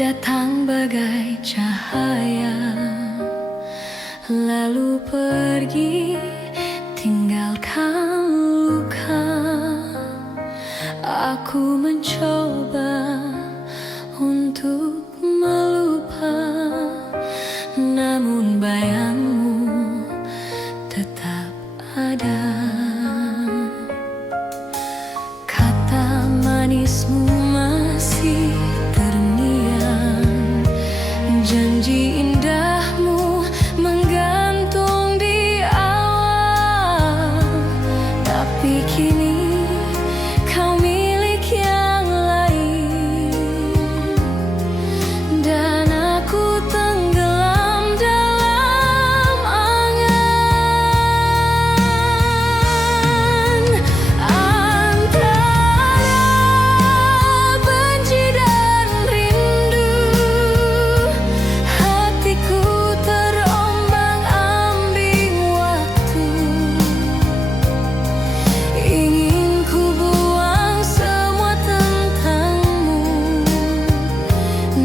datang bagai cahaya, lalu pergi tinggalkan luka. Aku mencoba untuk melupa, namun bayangmu tetap ada. Kata manismu masih terngiang, janji indahmu menggantung di awal. Tapi kini kau milik yang lain, dan aku tenggelam dalam angan. Antara benci dan rindu, hatiku terombang-ambing waktu. Ingin ku buang semua tentangmu,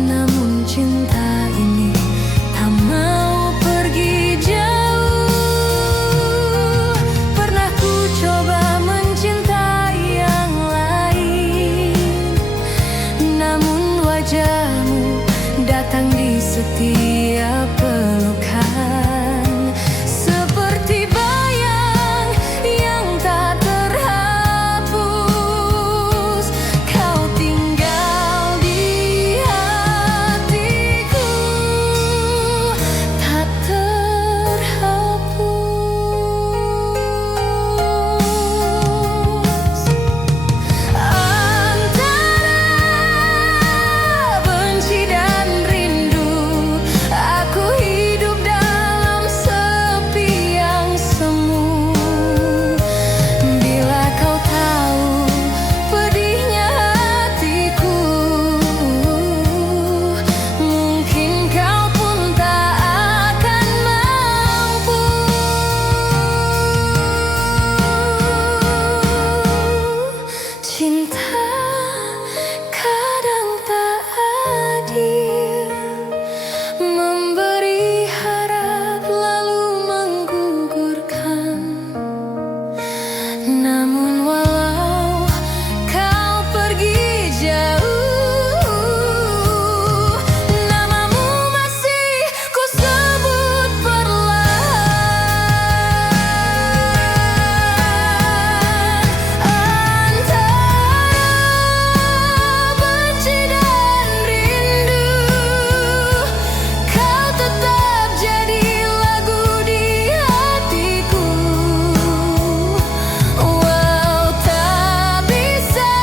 namun cinta ini tak mau pergi jauh. Pernah ku coba mencintai yang lain, namun wajahmu datang di setiap pelukan, seperti bayang yang tak terhapus. Kau tinggal di hatiku, tak terhapus. Antara benci dan rindu, aku hidup dalam sepi yang semu. Bila kau tahu pedihnya hatiku, mungkin kau pun tak akan mampu. Cinta kadang tak adil, memberi harap lalu menggugurkan. Namun walau kau pergi jauh, namamu masih ku sebut perlahan. Antara benci dan rindu, kau tetap jadi lagu di hatiku. Walau tak bisa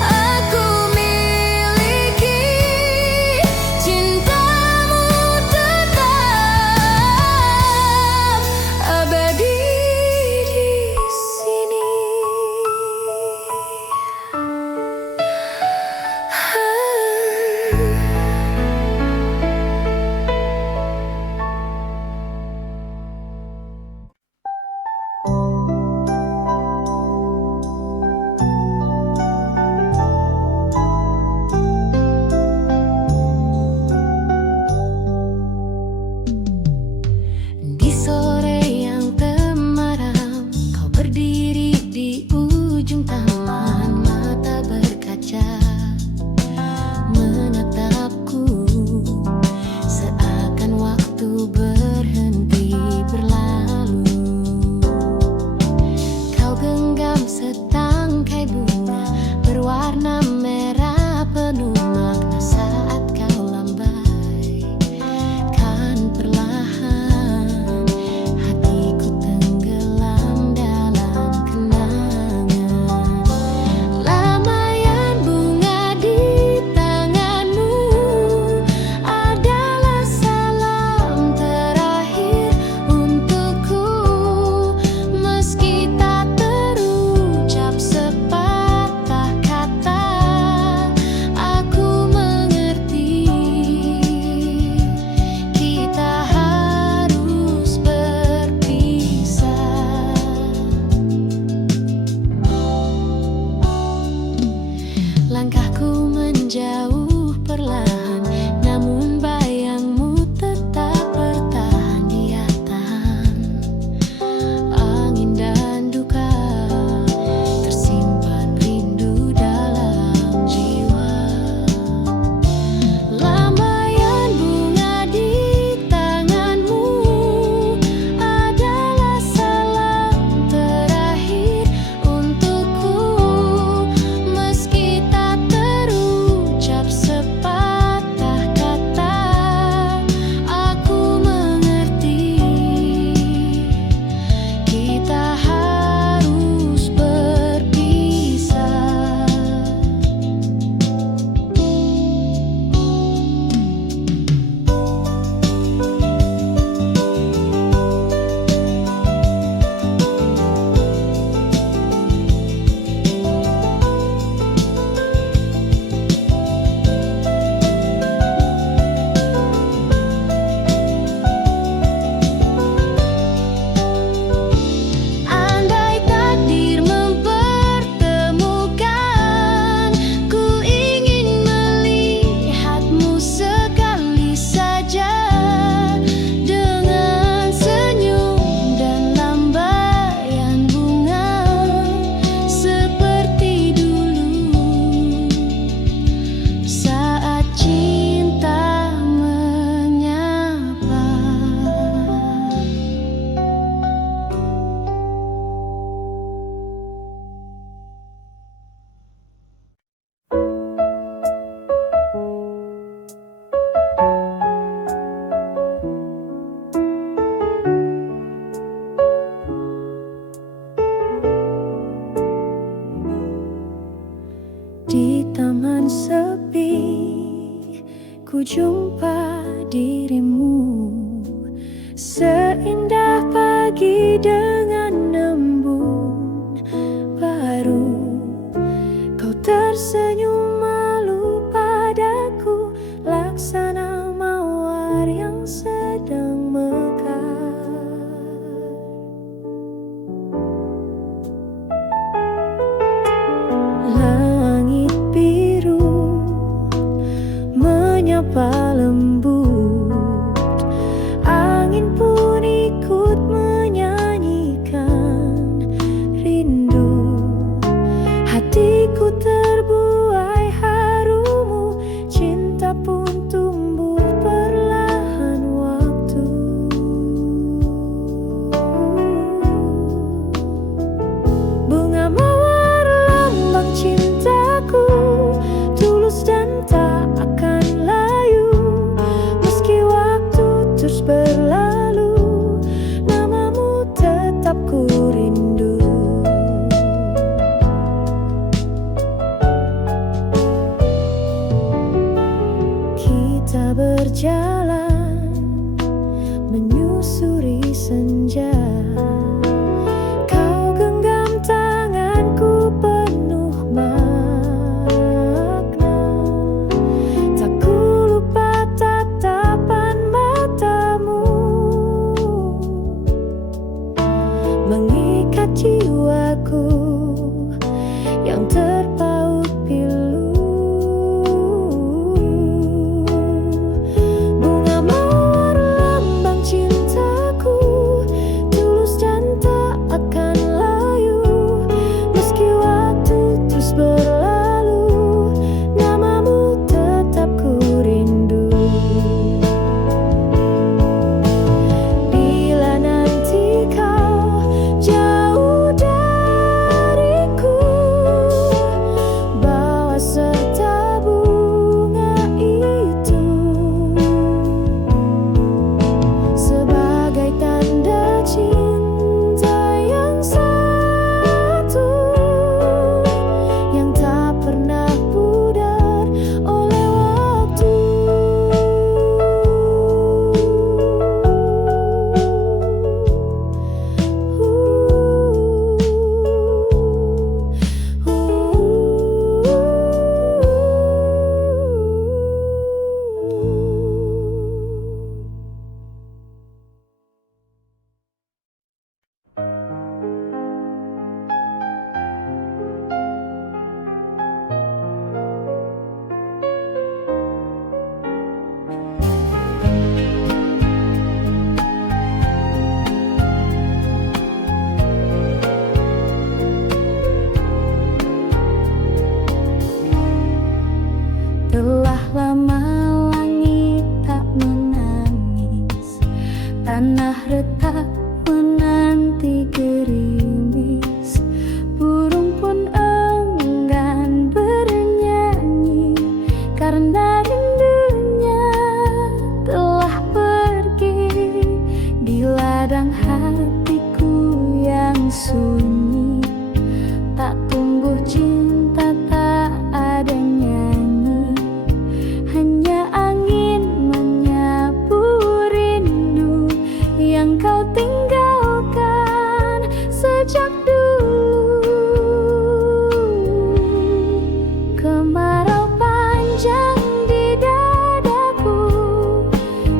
aku miliki, cintamu tetap abadi di sini. Di sore yang temaram, kau berdiri di ujung taman, mata berkaca menatapku, seakan waktu berhenti berlalu. Kau genggam setangkai bunga berwarna merah penuh makna saat kau lambai. Kan perlahan hatiku tenggelam dalam kenangan. Lambaian bunga di tanganmu adalah salam terakhir untukku. Meski tak terucap sepatah kata, aku mengerti kita harus berpisah. Langkahku menjauh perlahan, namun bayangmu tetap bertahan di ingatan. Angin dan duka tersimpan rindu dalam jiwa. Lambaian bunga di tanganmu adalah salam terakhir untukku. Meski tak terucap sepatah kata, aku mengerti kita harus berpisah. Andai takdir mempertemukan, ku ingin melihatmu sekali saja dengan senyum dan lambaian bunga seperti dulu saat cinta menyapa. Di taman sepi, ku jumpa dirimu, seindah pagi dengan embun baru. Kau tersenyum malu padaku, laksana mawar yang sedang mekar. Langit biru menyapa lembut, angin pun ikut menyanyikan rindu. Hatiku terbuai harumu, cinta pun tumbuh perlahan waktu. Bunga mawar lambang cintaku, tulus dan tak akan layu. Meski waktu terus berlalu, namamu tetap ku rindu. Kita berjalan menyusuri senja. Kau genggam tanganku penuh makna. Tak ku lupa tatapan matamu, mengikat jiwaku yang terpaut pilu. Bunga Telah lama langit tak menangis, tanah retak menanti gerimis. Burung pun enggan bernyanyi karena rindunya telah pergi. Di ladang hatiku yang sunyi tak tumbuh cinta, tak ada nyanyi. Hanya angin menyapu rindu yang kau tinggalkan sejak dulu. Kemarau panjang di dadaku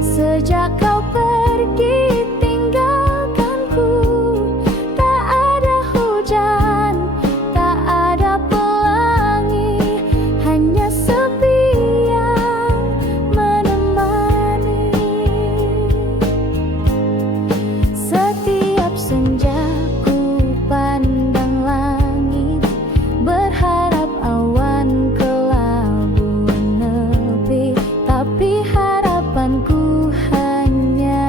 sejak kau pergi tinggalkanku. Tak ada hujan, tak ada pelangi, hanya sepi yang menemani. Setiap senja ku pandang langit, berharap awan kelabu menepi. Tapi harapanku hanya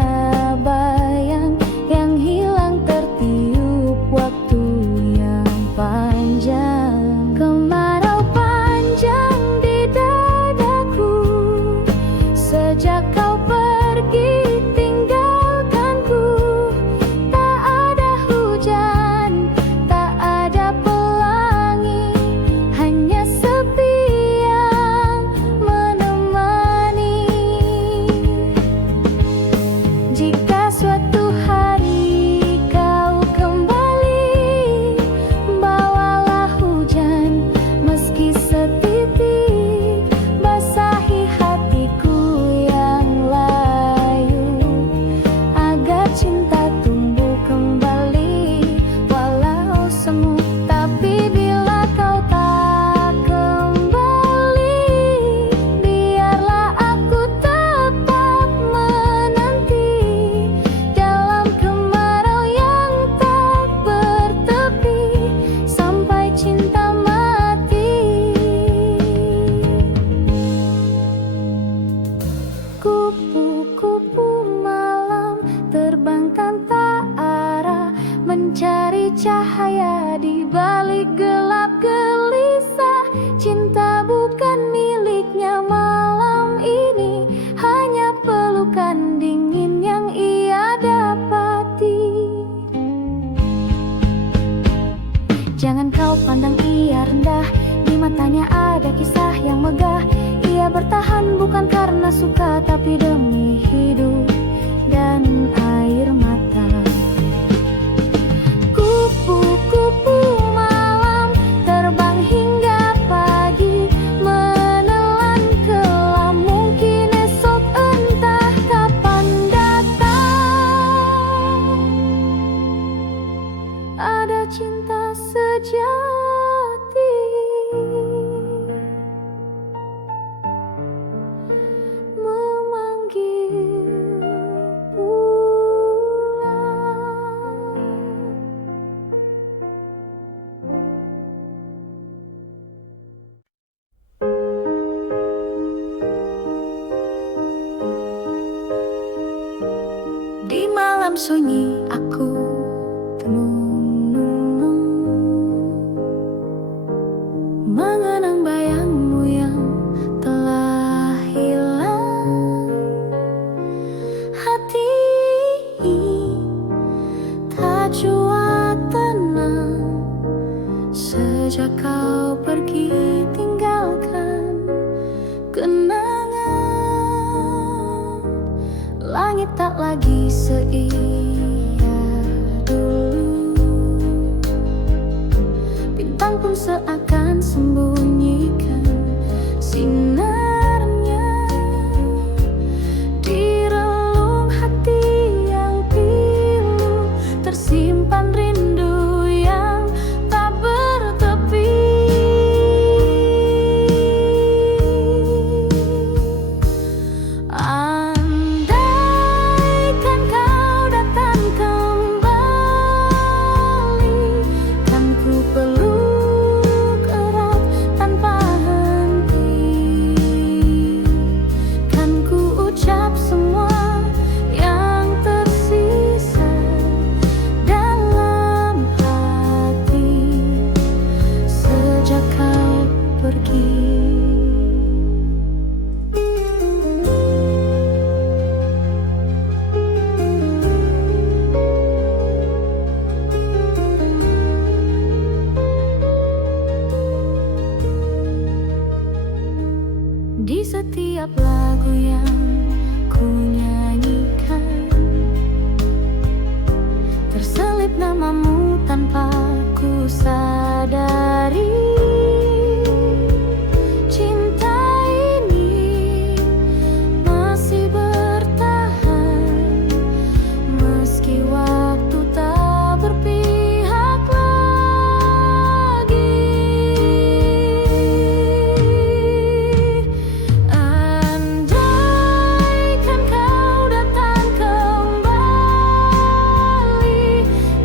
bayang yang hilang tertiup waktu yang panjang. Kemarau panjang di dadaku sejak kau pergi tinggalkanku. Tak ada hujan, tak ada pelangi, hanya sepi yang menemani. Jika suatu hari kau kembali, bawalah hujan meski setitik, basahi hatiku yang layu agar cinta tumbuh kembali. Walau semu, tapi bila kau tak kembali, biarlah aku tetap menanti dalam kemarau yang tak bertepi sampai cinta mati. Kupu-kupu malam terbang tanpa arah, mencari cahaya di balik gelap gelisah. Cinta bukan miliknya malam ini, hanya pelukan dingin yang ia dapati. Jangan kau pandang ia rendah, di matanya ada kisah yang megah. Ia bertahan bukan karena suka, tapi demi hidup dan air mata. Kupu-kupu malam terbang hingga pagi, menelan kelam, mungkin esok entah kapan datang. Ada cinta sejati memanggil pulang. Di malam sunyi aku tenung-nung, mengenang bayangmu yang telah hilang. Hati tak jua tenang sejak kau pergi tinggalkan kenangan. Langit tak lagi seia dulu, bintang pun seakan sembunyikan sinarnya di relung hati yang pilu. Tersimpan rindu yang tak bertepi. Andaikan kau datang kembali, kan ku peluk Di setiap lagu yang ku nyanyikan terselip namamu tanpa ku sadari. Cinta ini masih bertahan meski waktu tak berpihak lagi. Andaikan kau datang kembali,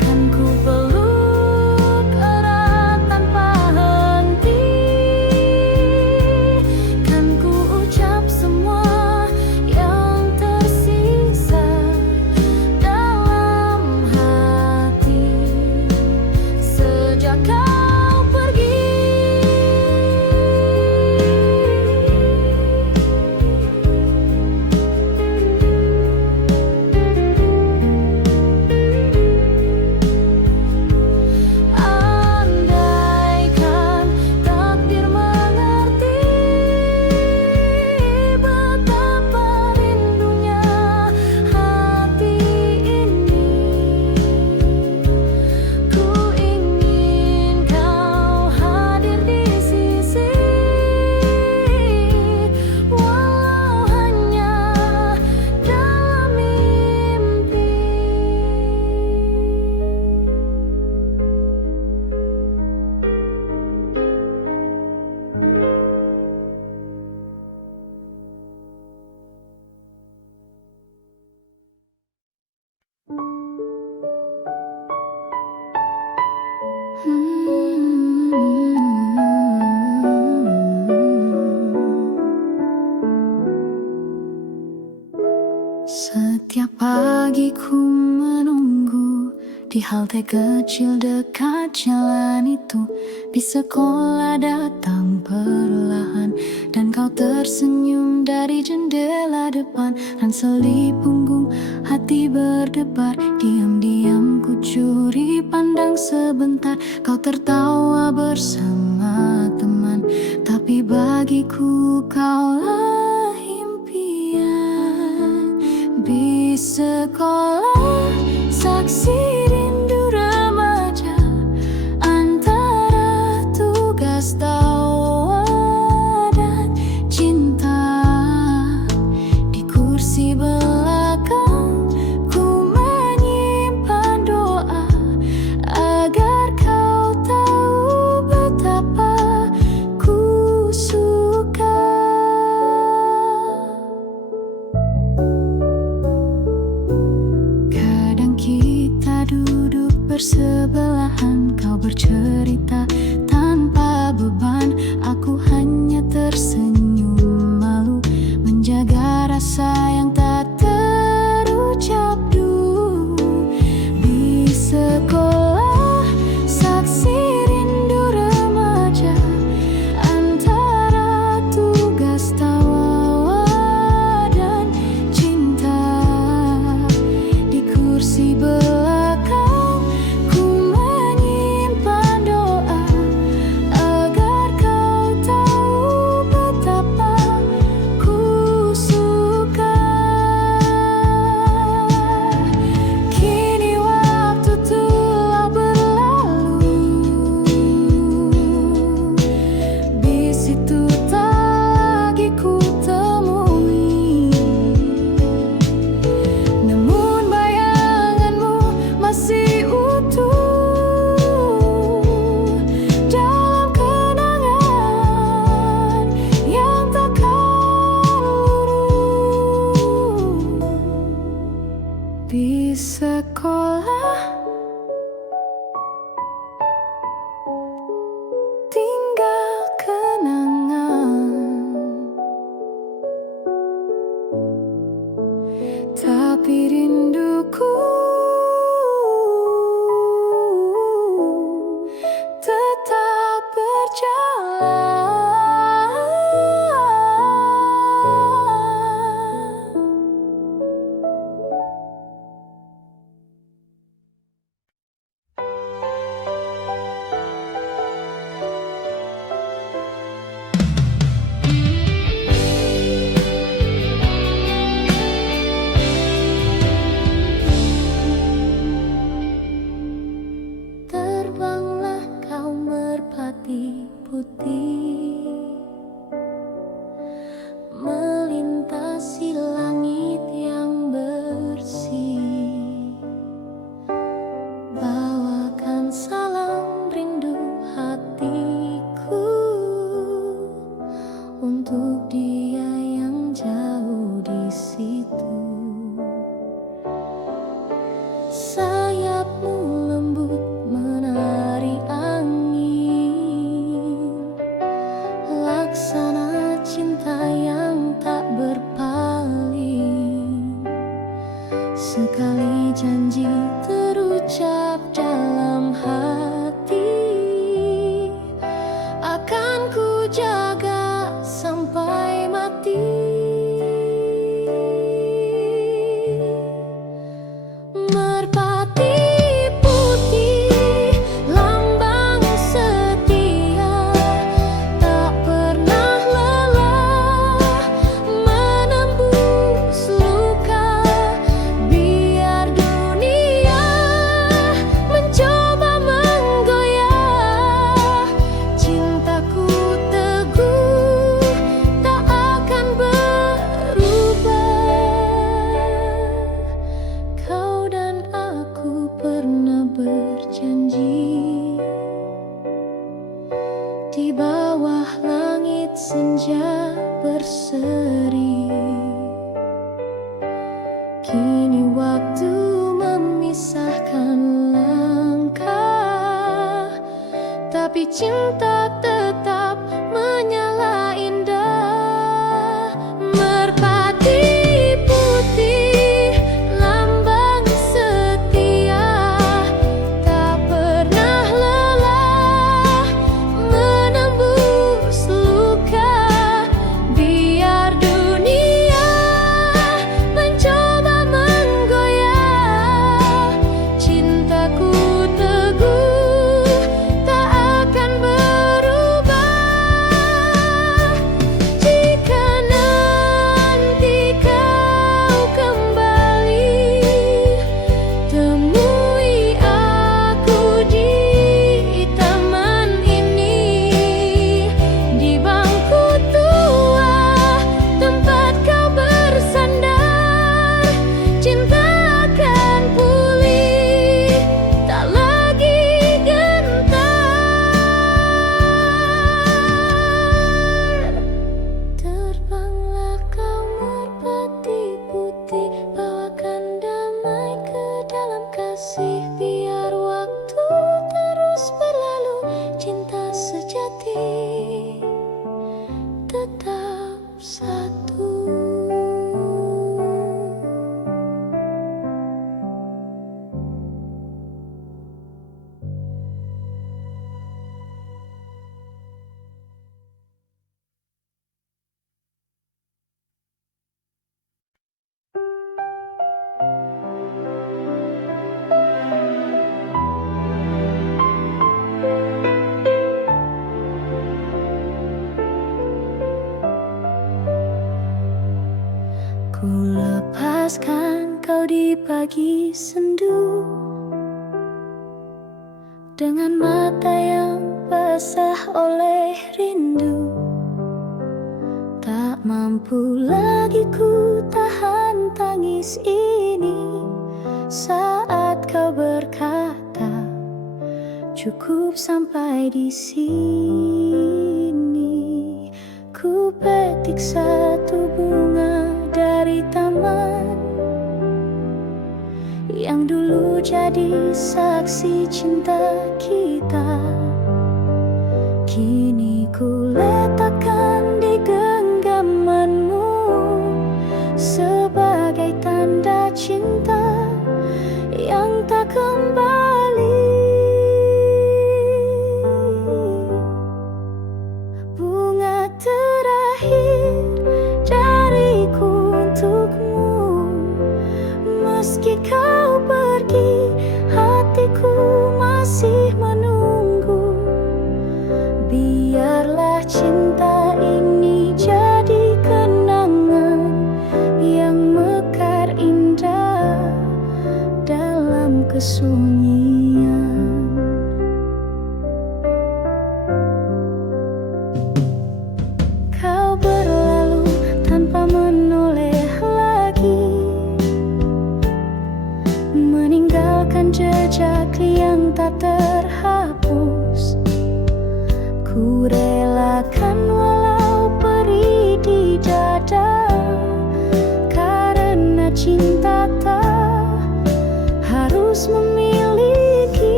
kan ku peluk erat tanpa henti, kan ku ucap semua yang tersisa dalam hati sejak kau pergi. Andaikan takdir mengerti betapa rindunya hati ini, ku ingin kau hadir di sisi, walau hanya dalam mimpi. Setiap pagi ku menunggu di halte kecil dekat jalan itu. Di sekolah datang perlahan dan kau tersenyum dari jendela depan. Ransel di punggung, hati berdebar. Diam-diam ku curi pandang sebentar. Kau tertawa bersama teman, tapi bagiku kaulah impian. Di sekolah saksi rindu remaja antara tugas tawa dan cinta. Di kursi belakang ku menyimpan doa agar kau tahu betapa ku suka. Kadang kita duduk bersebelahan, kau bercerita tanpa beban, aku hanya tersenyum malu menjaga rasa yang tak terucap dulu. Di sekolah saksi rindu remaja antara tugas tawa dan cinta. Di kursi belakang ku menyimpan doa agar kau tahu betapa ku suka. Kini waktu telah berlalu, bis itu tak lagi ku temui, namun bayanganmu masih utuh dalam kenangan yang takkan luruh. Di sekolah tinggal kenangan, tapi rinduku tetap berjalan. untuk dia yang jauh di situ. Sayapmu lembut menari angin, laksana cinta yang tak berpaling. Sekali janji terucap dalam hati, akan ku jaga sampai mati. Merpati putih, lambang setia, tak pernah lelah menembus luka. Biar dunia mencoba menggoyah, cintaku teguh tak akan berubah. Kau dan aku pernah berjanji di bawah langit senja berseri. Kini waktu memisahkan langkah, tapi cinta tetap menyala indah. Merpati putih, lambang setia, tak pernah lelah menembus luka. Biar dunia mencoba menggoyah, cintaku teguh tak akan berubah. Jika nanti kau kembali, temui aku di taman ini, di bangku tua tempat kau bersandar. Cinta akan pulih, tak lagi gentar. Terbanglah kau merpati putih, bawakan damai ke dalam kasih. Biar waktu terus berlalu, cinta sejati tetap satu. Ku lepaskan kau di pagi sendu, dengan mata yang basah oleh rindu. Tak mampu lagi ku tahan tangis ini, saat kau berkata cukup sampai di sini. Ku petik satu bunga dari taman yang dulu jadi saksi cinta kita. Kini ku letakkan di genggamanmu sebagai tanda cinta yang tak kembali. Bunga terakhir dariku untukmu, meski kau pergi, hatiku masih menunggu. Biarlah cinta ini jadi kenangan yang mekar indah dalam kesunyian. Kau berlalu tanpa menoleh lagi, meninggalkan jejak yang tak terhapus. Ku relakan walau perih di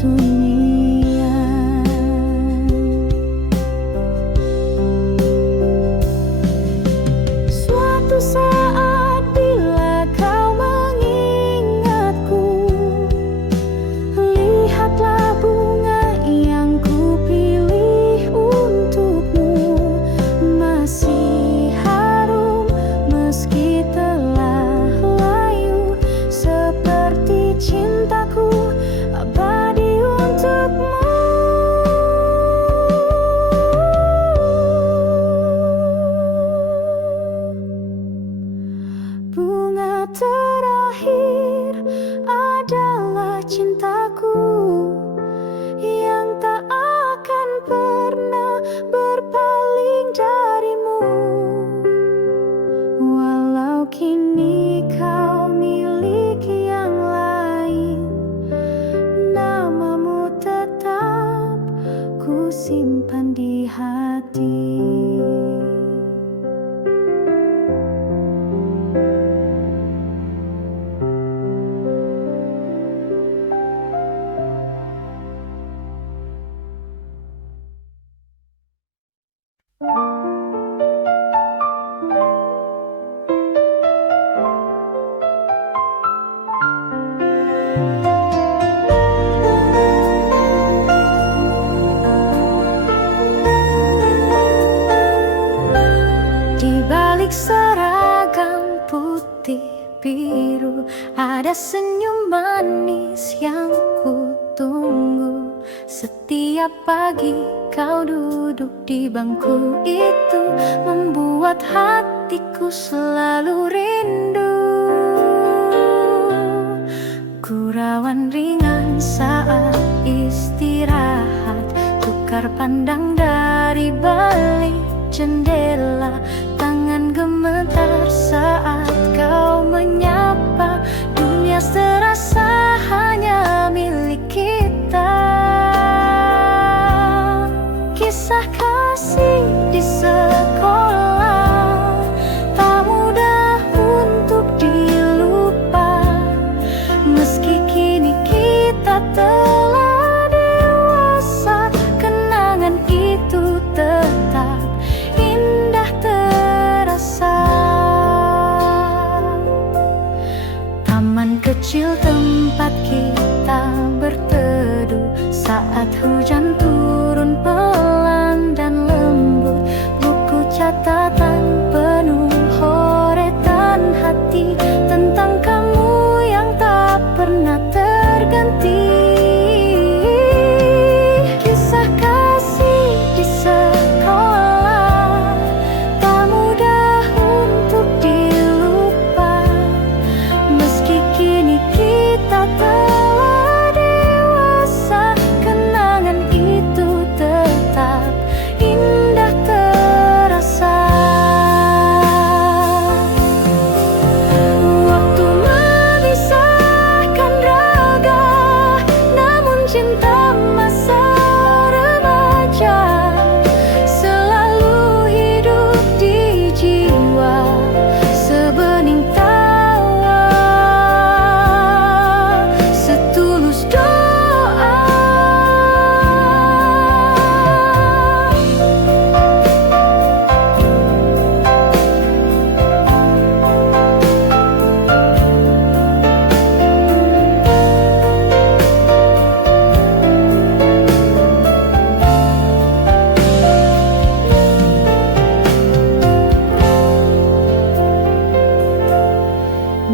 kesunyian. Suatu saat bila kau mengingatku, lihatlah bunga yang kupilih untukmu, masih harum meski telah layu, seperti cintaku abadi untukmu. Bunga terakhir adalah cintaku yang tak akan pernah berpaling darimu. Walau kini kau miliki yang lain, namamu tetap ku simpan di hati. Di balik seragam putih biru ada senyum manis yang ku tunggu. Setiap pagi kau duduk di bangku itu membuat hatiku selalu rindu. Gurauan ringan saat istirahat, tukar pandang dari balik jendela, tangan gemetar saat kau menyapa. Dunia serasa hanya milik kita. Kisah kasih di sekolah tak mudah untuk dilupa, meski kini kita telah dewasa, kenangan itu tetap indah terasa. Taman kecil tempat kita berteduh saat hujan turun pelan dan lembut. Buku catatan penuh horetan hati tentang kamu yang tak pernah terganti. Kisah kasih di sekolah tak mudah untuk dilupa, meski kini kita telah dewasa, kenangan itu tetap indah terasa. Waktu memisahkan raga, namun cinta masa remaja selalu hidup di jiwa. Sebening tawa, setulus doa.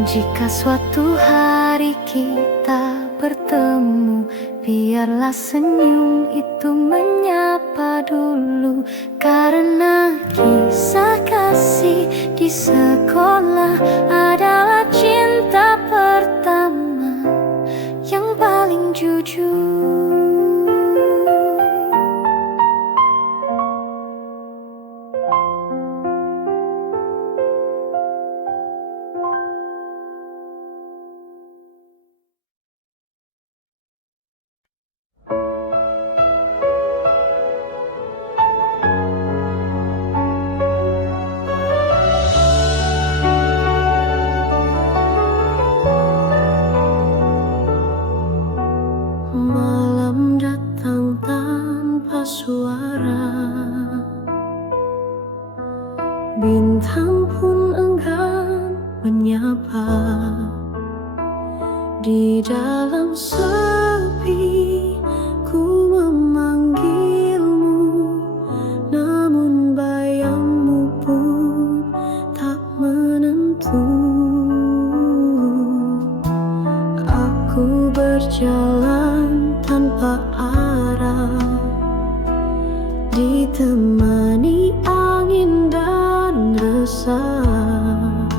Jika suatu hari kita bertemu, biarlah senyum itu menyapa dulu. Karena kisah kasih di sekolah adalah cinta pertama yang paling jujur. buntu. Aku berjalan tanpa arah, ditemani angin dan resah.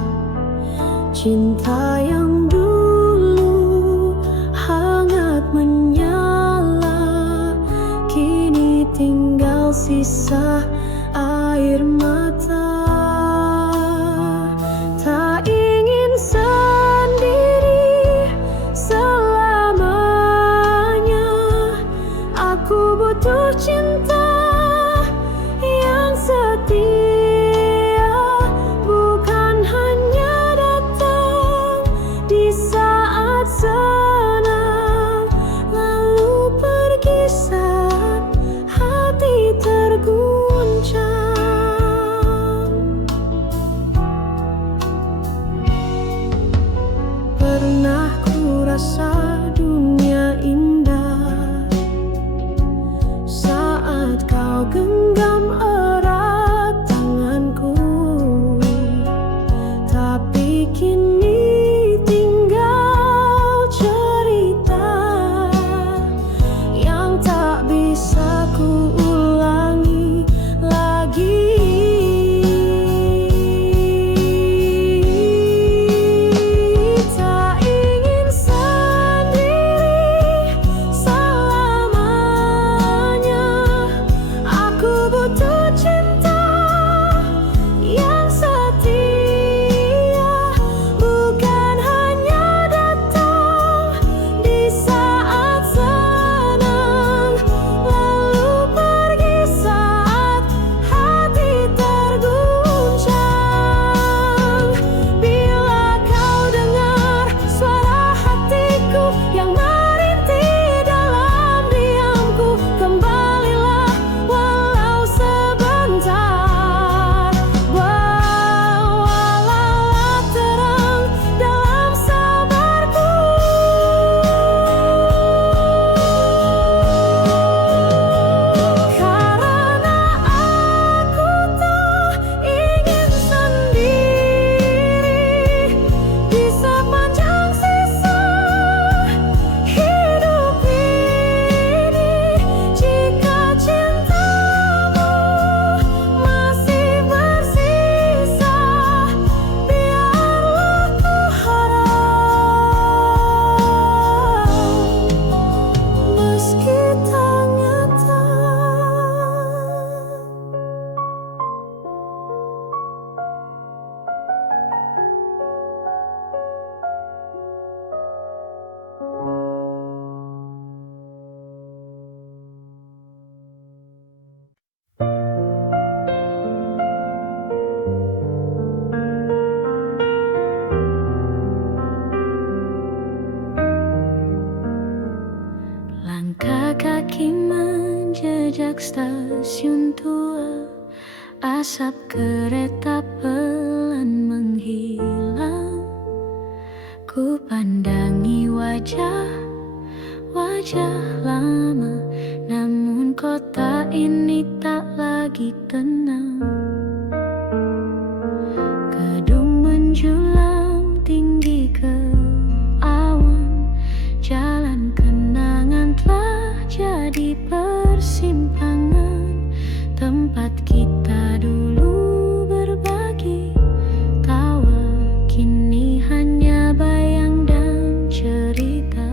Cinta yang dulu hangat menyala, kini tinggal sisa air mata. Tak ingin sendiri selamanya, aku butuh cinta yang setia, bukan hanya datang di saat senang, lalu pergi saat hati terguncang. Pernah ku rasa dunia indah saat kau genggam erat tanganku, tapi kini tinggal cerita yang tak bisa ku ulangi lagi. Tak ingin sendiri selamanya, aku butuh cinta yang setia, bukan hanya datang di saat senang, lalu pergi saat hati terguncang. Bila kau dengar suara hatiku yang merintih dalam diamku, kembalilah walau sebentar. Bawalah terang dalam sabarku, karena aku tak ingin sendiri di sepanjang sisa hidup ini. Jika cintamu masih bersisa, biarlah ku harap meski tak nyata. Langkah kaki menjejak stasiun tua, asap kereta pelan menghilang. Ku pandangi wajah lama, namun kota ini tak lagi tenang. Gedung menjulang tinggi ke awan, jalan kenangan telah jadi persimpangan, tempat kita dulu berbagi tawa, kini hanya bayang dan cerita.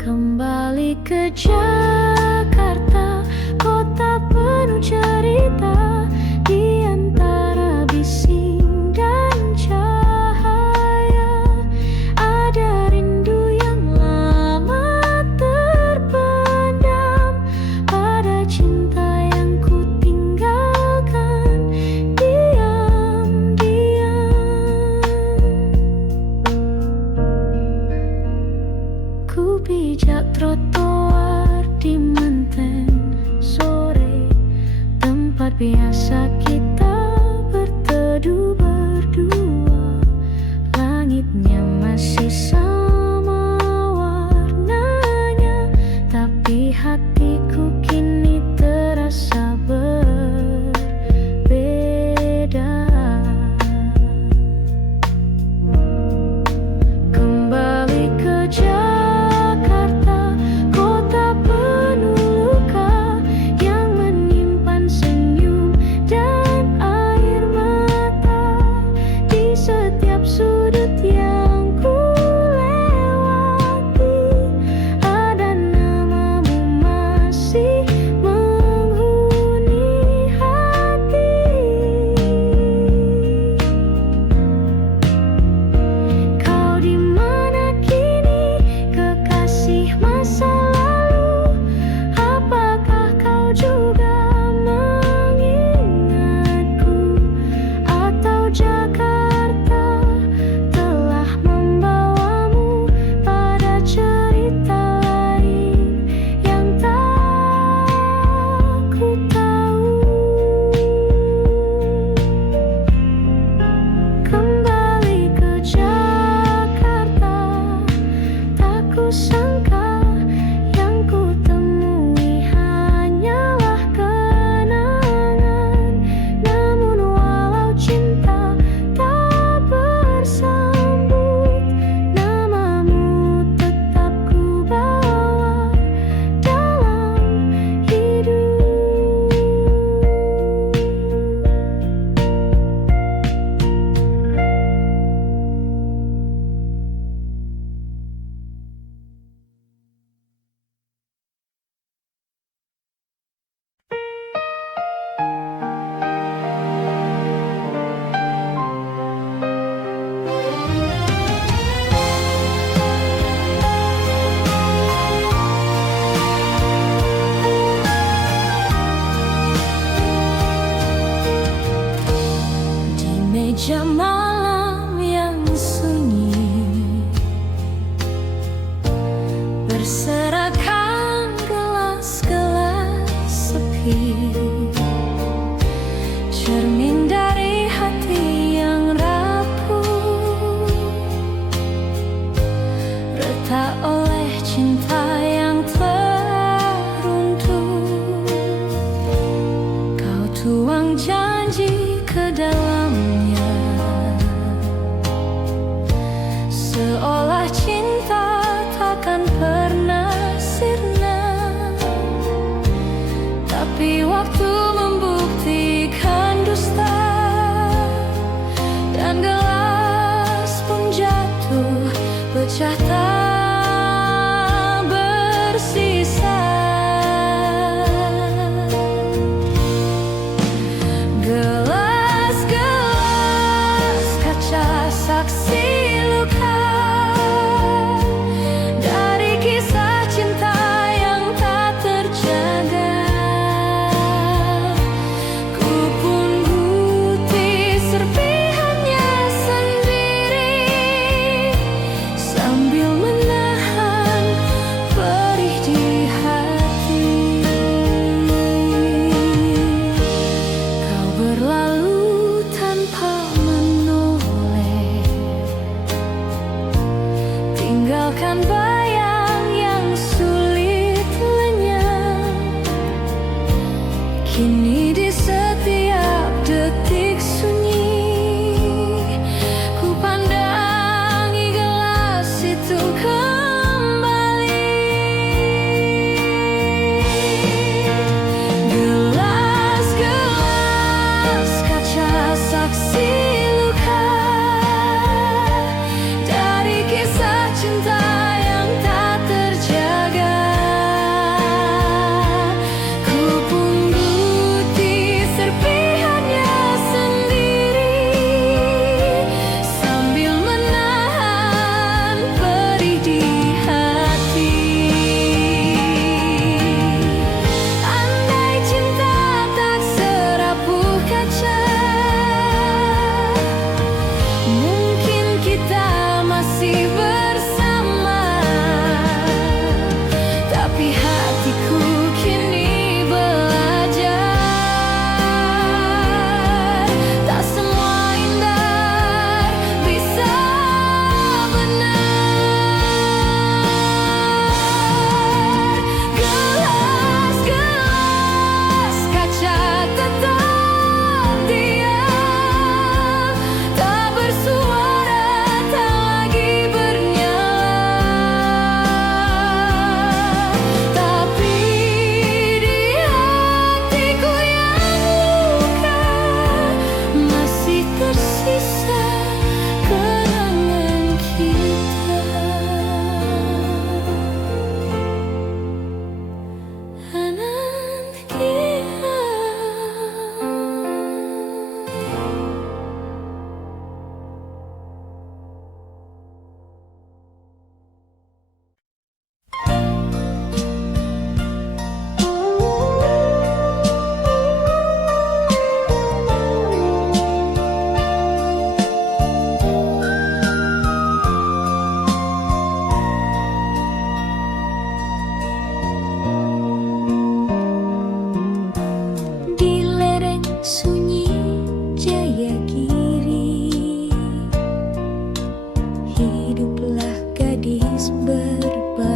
Kembali ke Jakarta, kota penuh cerita, di antara bising dan cahaya. sangka yang ku temui hanyalah kenangan. Namun walau cinta tak bersambut, namamu tetap ku bawa dalam hidup. Di meja malam yang sunyi, berserakan gelas-gelas sepi, cermin dari hati yang rapuh, retak oleh cinta yang teruntuh. Kau tuang janji ke dalamnya, seolah cinta takkan pernah sirna. Tapi waktu membuktikan dusta, dan gelas pun jatuh pecah tak bersisa. Gelas-gelas kaca saksi luka dari kisah cinta yang tak terjaga. Ku pun putih serpihannya sendiri, sambil menahan perih di hati. Kau berlalu tanpa menoleh, tinggalkan bayang yang sulit lenyap. Kini di setiap detik sunyi, ku pandangi gelas itu kembali. Gelas-gelas kaca saksi luka dari kisah cinta yang tak terjaga. Ku pun putih serpihannya sendiri, sambil menahan perih di hati. Andai cinta tak serapuh kaca, mungkin kita masih bersama. Tapi hatiku kini belajar, tak semua indah bisa benar. Gelas-gelas kaca tetap diam, tak bersuara, tak lagi bernyala. Tapi di hatiku yang luka masih tersisa kenangan kita. Di lereng sunyi Jayagiri, hiduplah gadis berbaju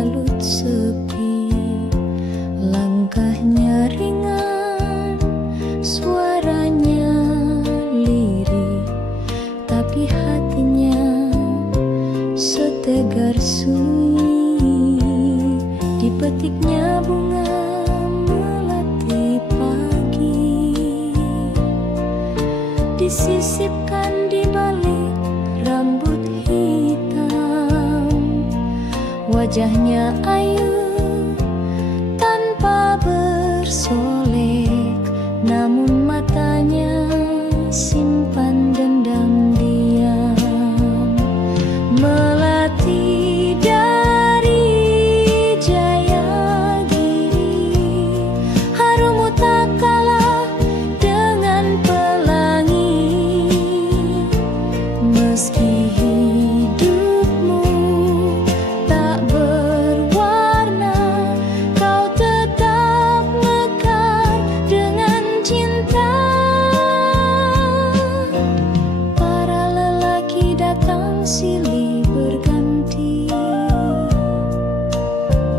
hatinya setegar sunyi, dipetiknya bunga melati pagi, disisipkan di balik rambut hitam. Wajahnya ayu tanpa bersolek, namun matanya simpan dendam diam. Melati dari Jayagiri, harummu tak kalah dengan pelangi. Meski hidupmu tak berwarna, kau tetap mekar dengan cinta. Para lelaki datang silih berganti,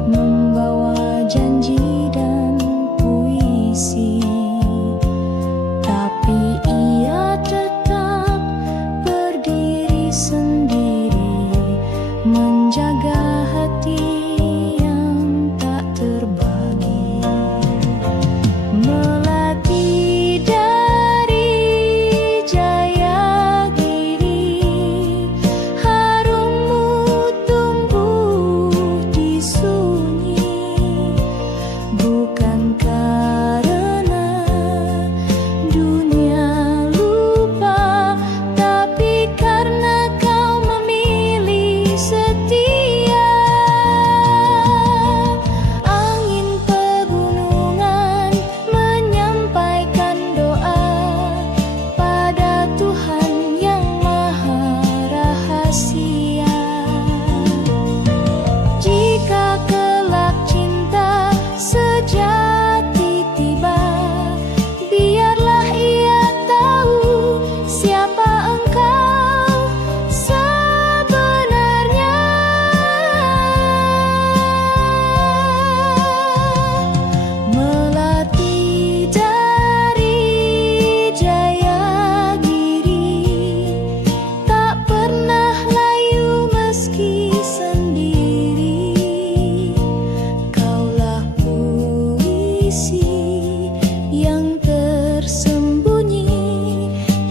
membawa janji dan puisi, tapi ia tetap berdiri sendiri, menjaga hati yang tak terbagi. Melati dari Jayagiri, harummu tumbuh di sunyi, bukan karena dunia lupa, tapi karena kau memilih setia. Angin pegunungan menyampaikan doa pada Tuhan yang maha rahasia. Jika kelak cinta sejati tiba, biarlah ia tahu siapa engkau sebenarnya. Melati dari Jayagiri, tak pernah layu meski sendiri. Kaulah puisi yang tersembunyi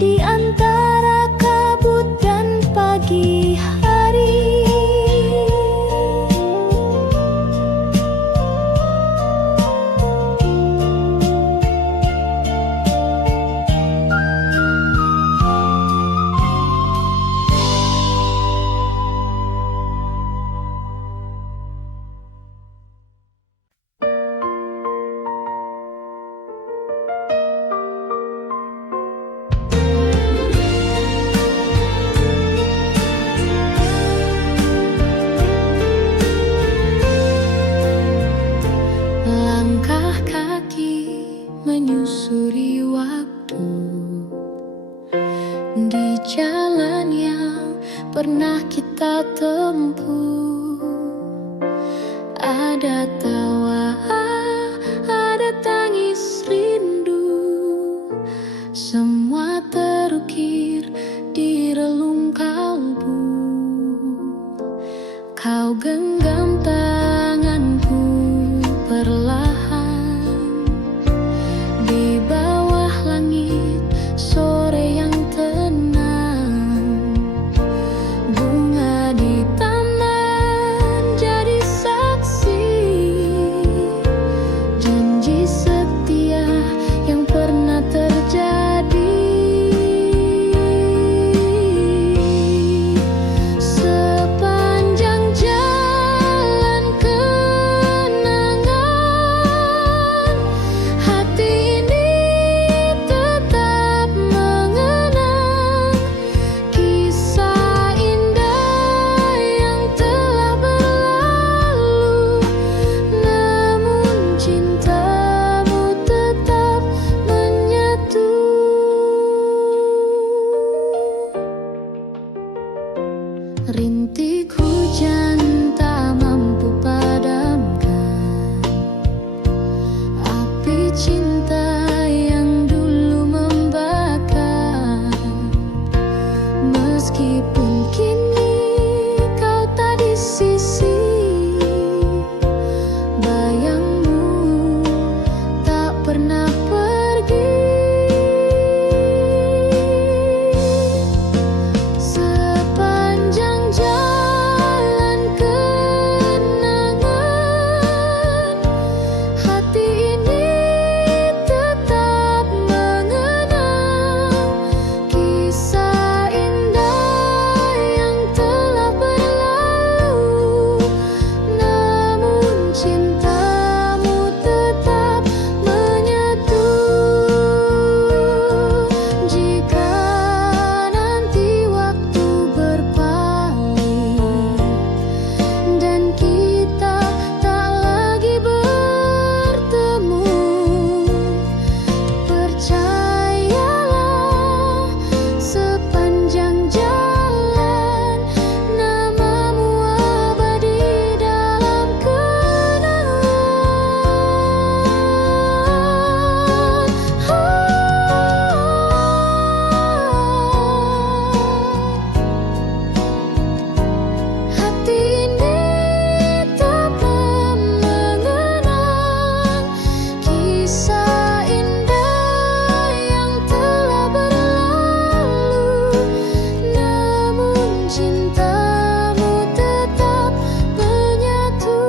di antara kabut dan pagi hari. Langkah kaki menyusuri waktu di jalan yang pernah kita tempuh. Ada tawa, ada tangis rindu, semua terukir di relung kalbu. Kau genggam tanganku perlahan di bawah langit sore yang tenang. Bunga di taman jadi saksi, janji setia yang pernah terjadi. Sepanjang jalan kenangan, hati ini tetap mengenang kisah indah yang telah berlalu. Namun cintamu tetap menyatu. Rintik hujan tak mampu padamkan api cinta yang dulu membakar. Meski kini kau tak di sisi, bayangmu tak pernah pergi. Sepanjang jalan kenangan, hati ini tetap mengenang kisah indah yang telah berlalu. Namun cintamu tetap menyatu. Jika nanti waktu berpaling dan kita tak lagi bertemu, percayalah sepanjang jalan namamu abadi dalam kenangan. Hati ini tetap mengenang kisah indah yang telah berlalu. Namun cintamu tetap menyatu.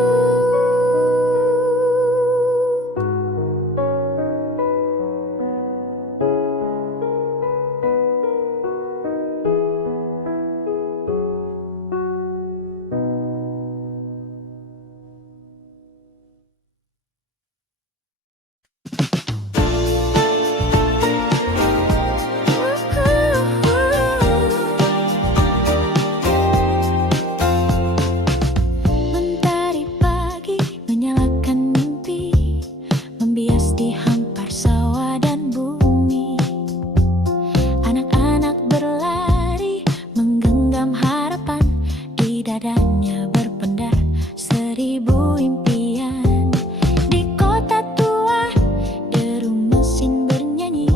Mentari pagi menyalakan mimpi, membias di hampar sawah dan bumi. Anak-anak berlari menggenggam harapan, di dadanya berpendar 1000 impian. Di kota tua deru mesin bernyanyi,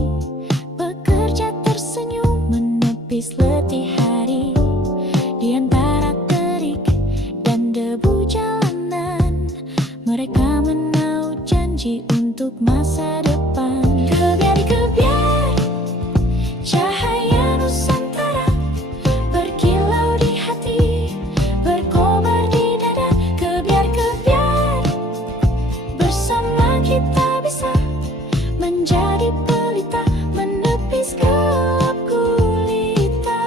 bekerja tersenyum menepis letih hari. Di antara terik dan debu jalanan, mereka menaut janji untuk masa depan. Kebiar-kebiar cahaya Nusantara berkilau di hati, berkobar di dada. Kebiar-kebiar bersama kita bisa menjadi pelita, menepis gelap gulita.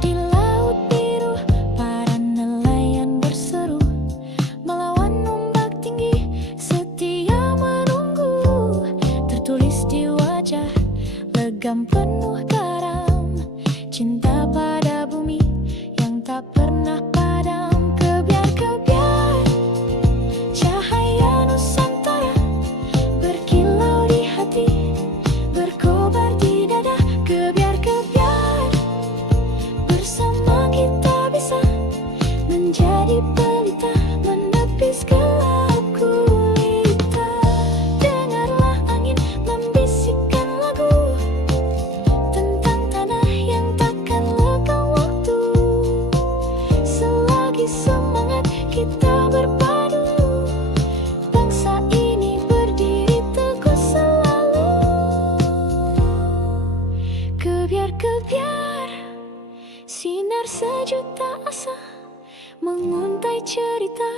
Di laut biru para nelayan berseru, melawan ombak tinggi setia menunggu. Tertulis di wajah legam penuh garam, cinta pada bumi yang tak pernah padam. Kebiar-kebiar cahaya Nusantara berkilau di hati, berkobar di dada. Kebiar-kebiar bersama kita bisa menjadi pelita, menepis gelap gulita. Dengarlah angin membisikkan lagu tentang tanah yang takkan lekang waktu. Selagi semangat kita berpadu, bangsa ini berdiri teguh selalu. Kebiar-kebiar sinar sejuta asa menguntai cerita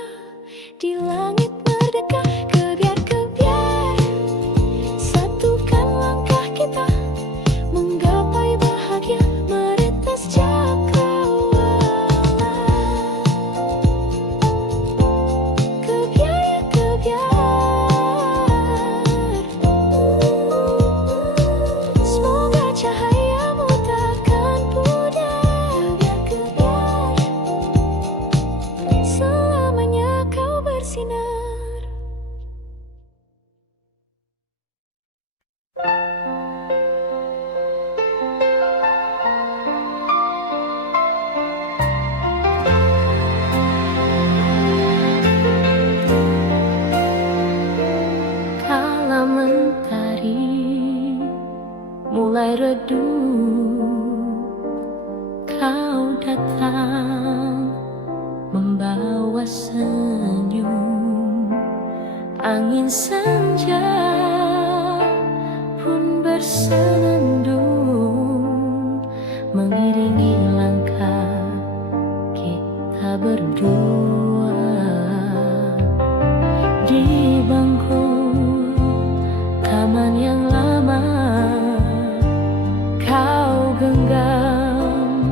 di langit merdeka. Kebiar-kebiar satukan langkah kita menggapai bahagia, meretas cakrawala. Kebiar ya kebiar, semoga cahayamu takkan pudar. Kebiar-kebiar selamanya kau bersinar. Angin senja pun bersenandung mengiringi langkah kita berdua di bangku taman yang lama. Kau genggam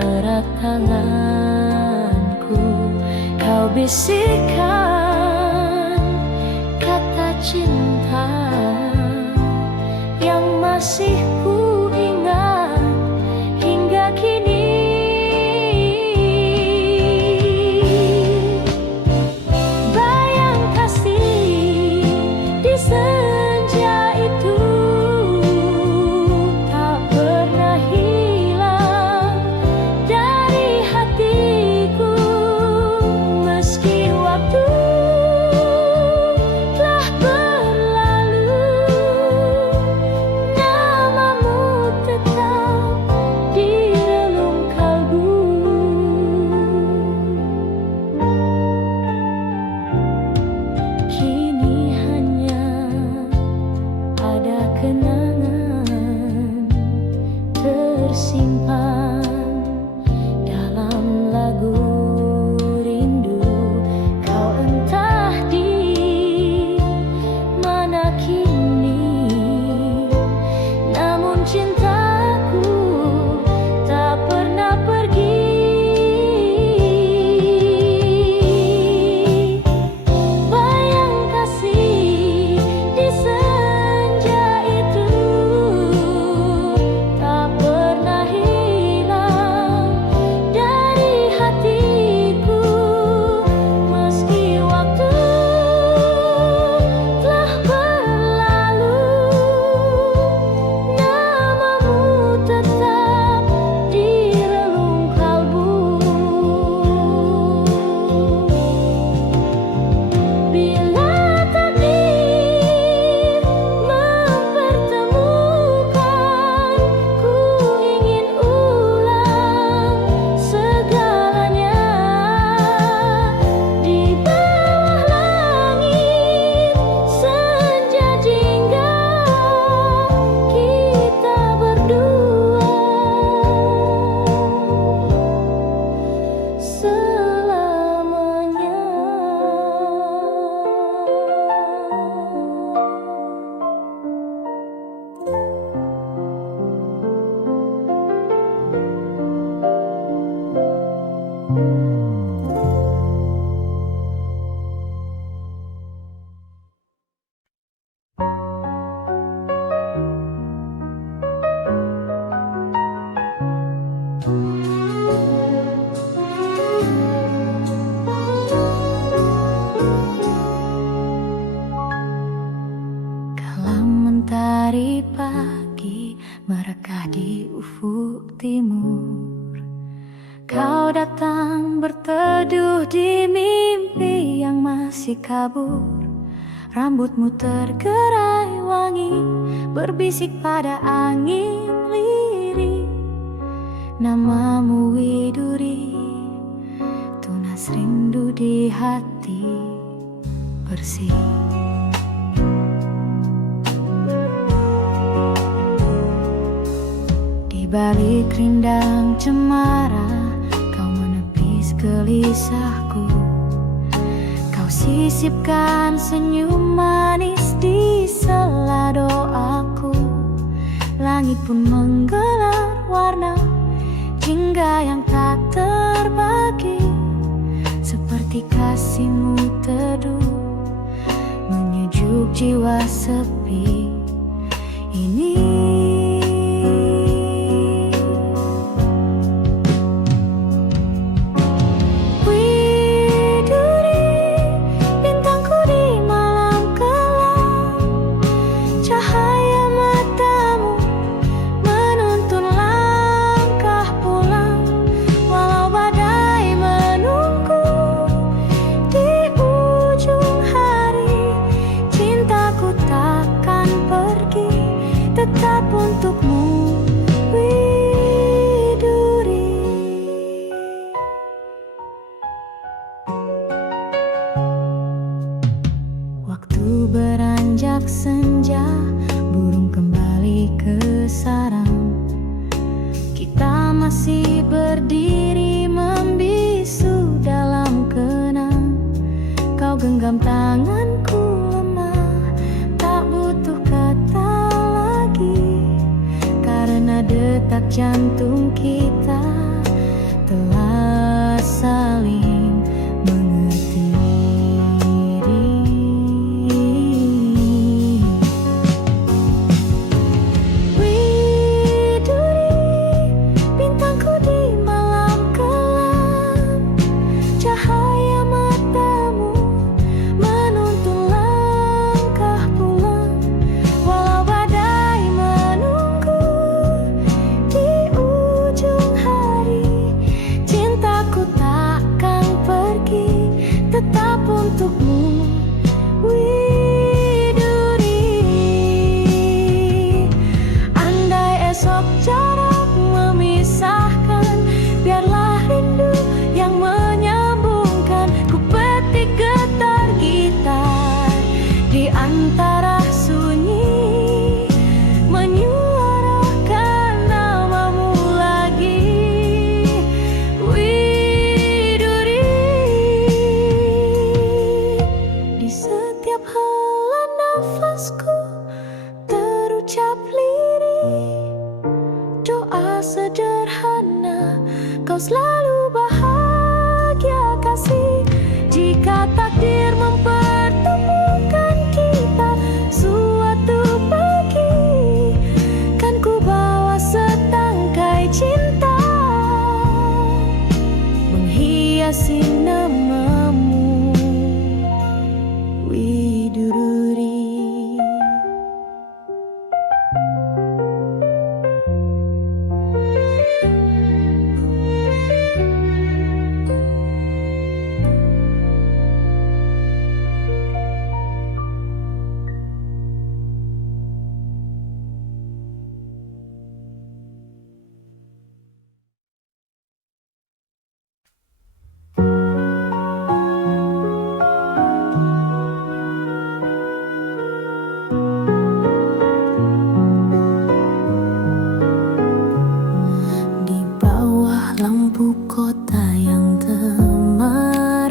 erat tanganku, kau bisikkan kata cinta yang masih ku ingat hingga kini. Bayang kasih di senja itu tak pernah hilang dari hatiku, meski waktu telah berlalu, namamu tetap di relung kalbu. Kini hanya ada kenangan tersimpan dalam lagu rindu. Kau entah di mana kini, namun cintaku tak pernah pergi. Bayang kasih di senja itu tak pernah hilang dari hatiku, meski waktu telah berlalu, namamu tetap di relung kalbu. Bila takdir mempertemukan, ku ingin ulang segalanya. Di bawah langit senja jingga kita berdua selamanya. Kala mentari pagi merekah di ufuk timur, kau datang berteduh di mimpi yang masih kabur. Rambutmu tergerai wangi, berbisik pada angin lirih. Namamu widuri, tunas rindu di hati bersih. Di balik rindang cemara, kau menepis gelisahku. Kau sisipkan senyum manis di sela doaku. Langit pun menggelar warna hingga yang tak terbagi, seperti kasihmu teduh menyejuk jiwa sepi ini. Cintaku takkan Beranjak senja, burung kembali ke sarang. Kita masih berdiri membisu dalam kenang. Kau genggam tanganku lemah, tak butuh kata lagi, karena detak jantung kita telah saling mengerti. Sederhana, kau selalu bahagia kasih. Jika takdir mempertemukan kita suatu pagi, kan ku bawa setangkai cinta menghiasi namamu, Widuri. Lampu kota yang temaram,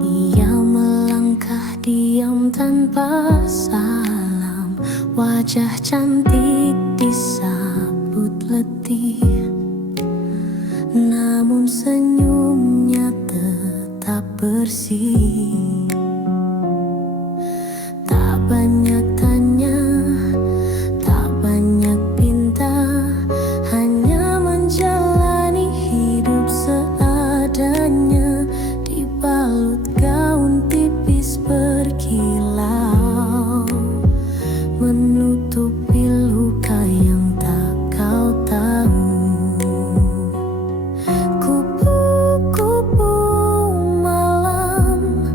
ia melangkah diam tanpa salam. Wajah cantik disambut letih, namun senyumnya tetap bersih. Tak banyak tanya, tak banyak pinta, hanya menjalani hidup seadanya. Dibalut gaun tipis berkilau, menutupi luka yang tak kau tahu. Kupu-kupu malam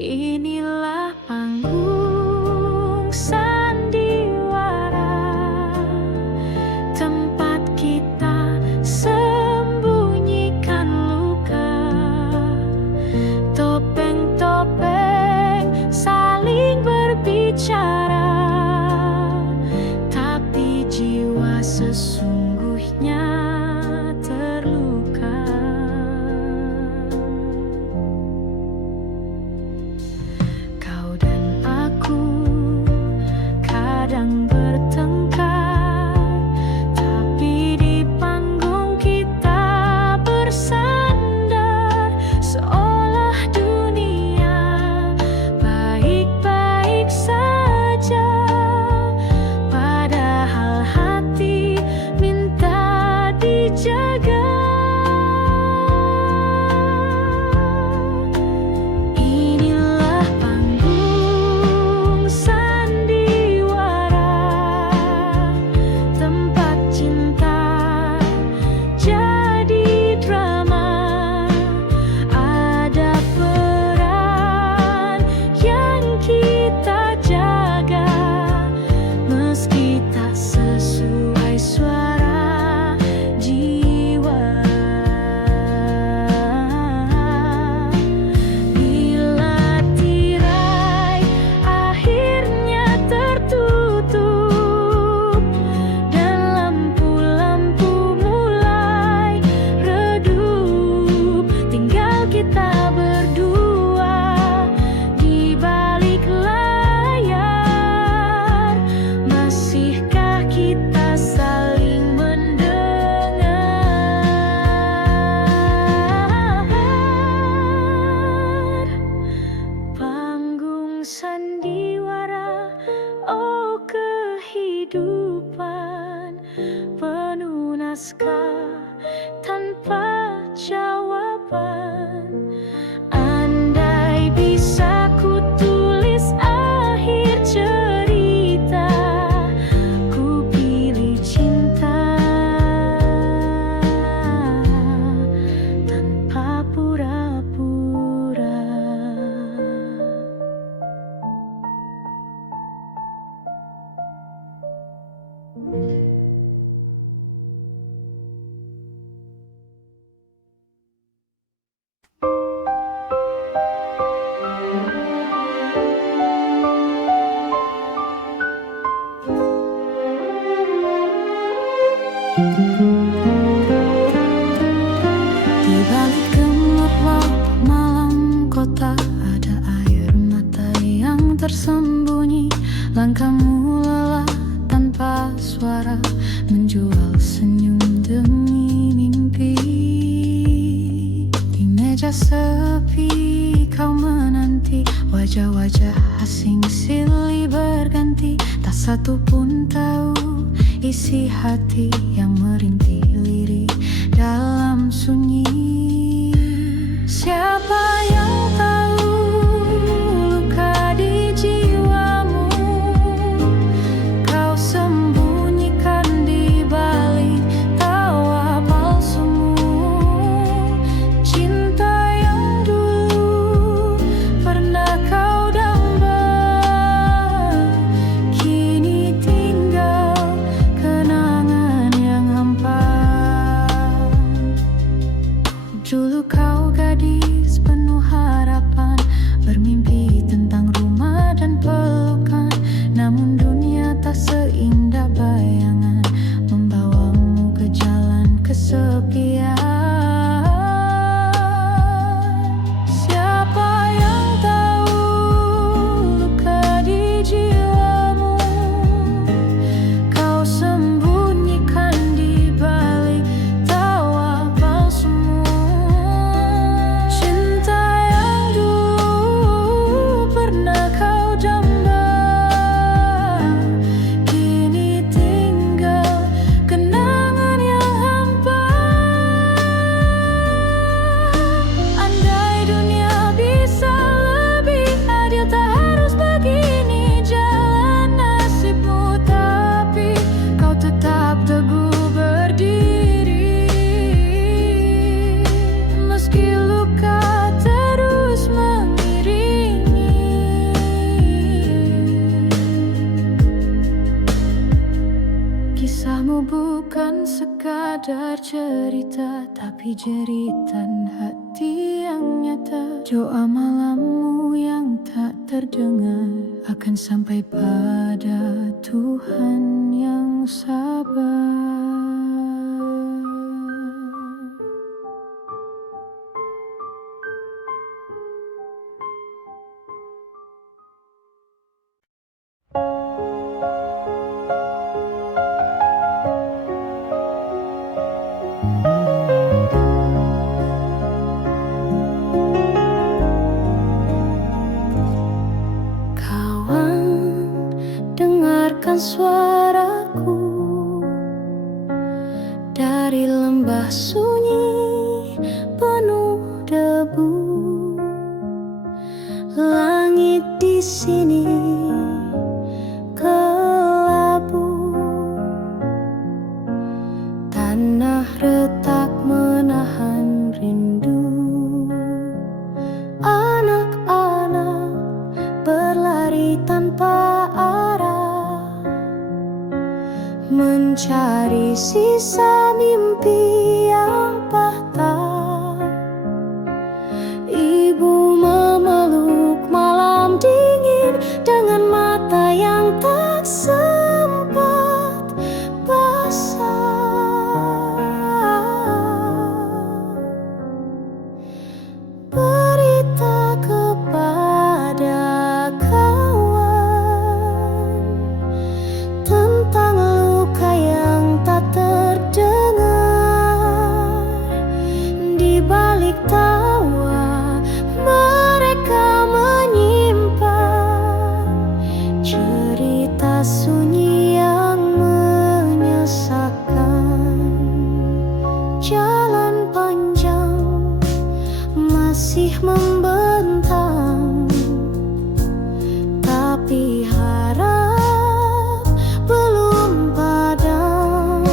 Inilah panggung sandiwara, tempat kita sembunyikan luka. Topeng-topeng saling berbicara, tapi jiwa sesungguhnya terluka. Kau dan aku kadang bertengkar, tapi di panggung kita bersandar, seolah dunia baik-baik saja, padahal hati minta dijaga. Inilah panggung sandiwara, tempat cinta jadi drama. Ada peran yang kita jaga, meski tak sesuai suara jiwa. Bila tirai akhirnya tertutup dan lampu-lampu mulai redup, tinggal kita berdua di balik layar. Masihkah kita saling mendengar? Panggung sandiwara, oh kehidupan penuh naskah tanpa jawaban. Andai bisa ku tulis akhir cerita, ku pilih cinta tanpa pura-pura. Di balik gemerlap malam kota, ada air mata yang tersembunyi. Langkahmu lelah tanpa suara, menjual senyum demi mimpi. Di meja sepi kau menanti, wajah-wajah asing silih berganti. Tak satu pun tahu isi hati yang merintih lirik dalam sunyi. Siapa yang tahu luka di jiwamu, kau sembunyikan di balik tawa palsumu. Cinta yang dulu pernah kau damba, kini tinggal kenangan yang hampa. Dulu kau gadis penuh derita, tapi jeritan hati yang nyata. Doa malammu yang tak terdengar akan sampai pada Tuhan yang sabar. Dengarkan suaraku dari lembah sunyi penuh debu. Langit di sini kelabu, tanah retak menahan rindu. Anak-anak berlari tanpa arah, mencari sisa mimpi yang patah. Ibu memeluk malam dingin dengan mata yang tak sempat basah. Berita kepada kawan tentang luka yang tak terdengar. Di balik tawa mereka menyimpan cerita sunyi yang menyesakan. Jalan panjang masih membentang, tapi harap belum padam.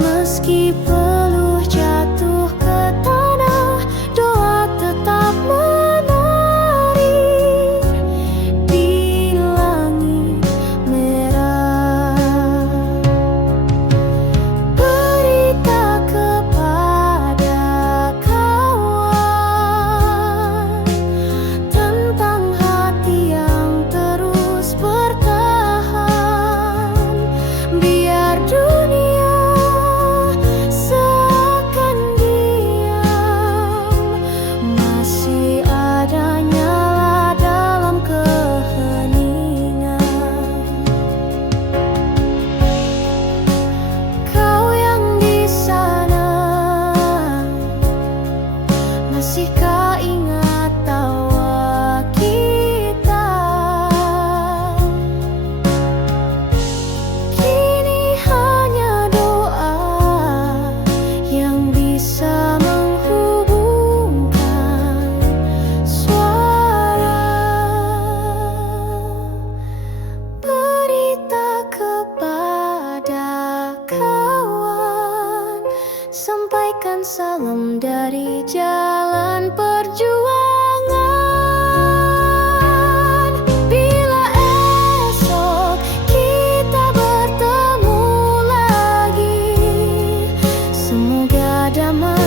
Meski peluh jatuh ke tanah, doa tetap menari di langit merah. Berita kepada kawan tentang hati yang terus bertahan. Biar dunia seakan diam, masih ada nyala dalam keheningan. Kau yang di sana, masihkah ingat tawa kita? Kini hanya doa yang bisa menghubungkan suara. Berita kepada kawan, sampaikan salam dari jalan perjuangan. Bila esok kita bertemu lagi, semoga damai